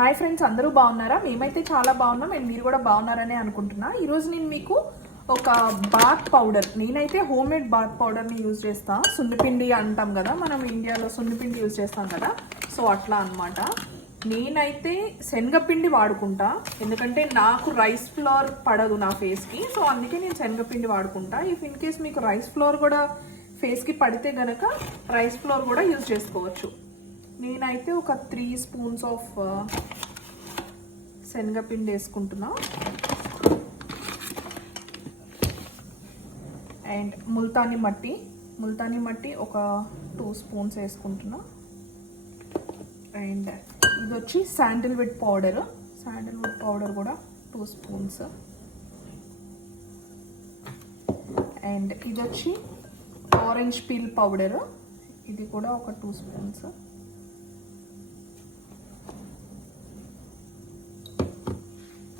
Hi friends, అందరూ బాగున్నారా? మేమైతే చాలా బాగున్నాం అండ్ మీరు కూడా బాగున్నారని అనుకుంటున్నా. ఈరోజు నేను మీకు ఒక బాత్ పౌడర్, నేనైతే హోమ్ మేడ్ బాత్ పౌడర్ని యూజ్ చేస్తాను. సున్నిపిండి అంటాం కదా, మనం ఇండియాలో సున్నిపిండి యూజ్ చేస్తాం కదా, సో అట్లా అనమాట. నేనైతే శనగపిండి వాడుకుంటా, ఎందుకంటే నాకు రైస్ ఫ్లోర్ పడదు నా ఫేస్కి, సో అందుకే నేను శనగపిండి వాడుకుంటా. ఇఫ్ ఇన్ కేస్ మీకు రైస్ ఫ్లోర్ కూడా ఫేస్కి పడితే గనక రైస్ ఫ్లోర్ కూడా యూజ్ చేసుకోవచ్చు. నేనైతే ఒక 3 స్పూన్స్ ఆఫ్ శనగపిండి వేసుకుంటున్నా అండ్ ముల్తానీ మట్టి ఒక 2 స్పూన్స్ వేసుకుంటున్నా. అండ్ ఇది వచ్చి శాండిల్వుడ్ పౌడర్ కూడా 2 స్పూన్స్. అండ్ ఇది వచ్చి ఆరెంజ్ పీల్ పౌడర్, ఇది కూడా ఒక 2 స్పూన్స్.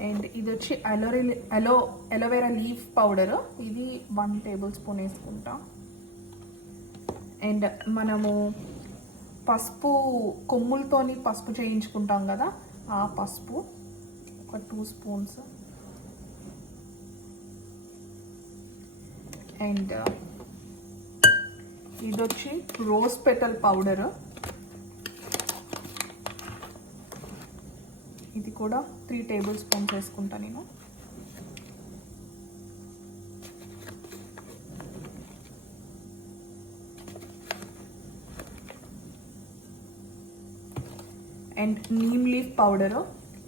అండ్ ఇది వచ్చి అలోవెరా లీఫ్ పౌడర్, ఇది 1 టేబుల్ స్పూన్ వేసుకుంటా. అండ్ మనము పసుపు కొమ్ములతోని పసుపు చేయించుకుంటాం కదా, ఆ పసుపు ఒక 2 స్పూన్స్. అండ్ ఇది వచ్చి రోజ్ పెటల్ పౌడర్, ఇది కూడా 3 టేబుల్ స్పూన్స్ వేసుకుంటా నేను. అండ్ నీమ్ లీఫ్ పౌడర్,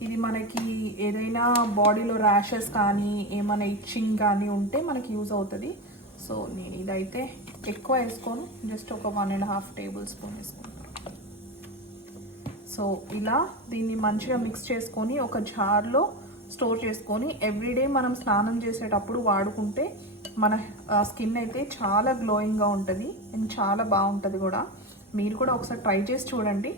ఇది మనకి ఏదైనా బాడీలో ర్యాషెస్ కానీ ఏమైనా ఇచ్చింగ్ కానీ ఉంటే మనకి యూజ్ అవుతుంది. సో నేను ఇదైతే ఎక్కువ వేసుకోను, జస్ట్ ఒక 1.5 టేబుల్ స్పూన్ వేసుకుంటాను. సో ఇలా దీన్ని మంచిగా మిక్స్ చేసుకొని ఒక జార్లో స్టోర్ చేసుకొని ఎవ్రీడే మనం స్నానం చేసేటప్పుడు వాడుకుంటే మన స్కిన్ అయితే చాలా గ్లోయింగ్గా ఉంటుంది అండ్ చాలా బాగుంటుంది కూడా. మీరు కూడా ఒకసారి ట్రై చేసి చూడండి.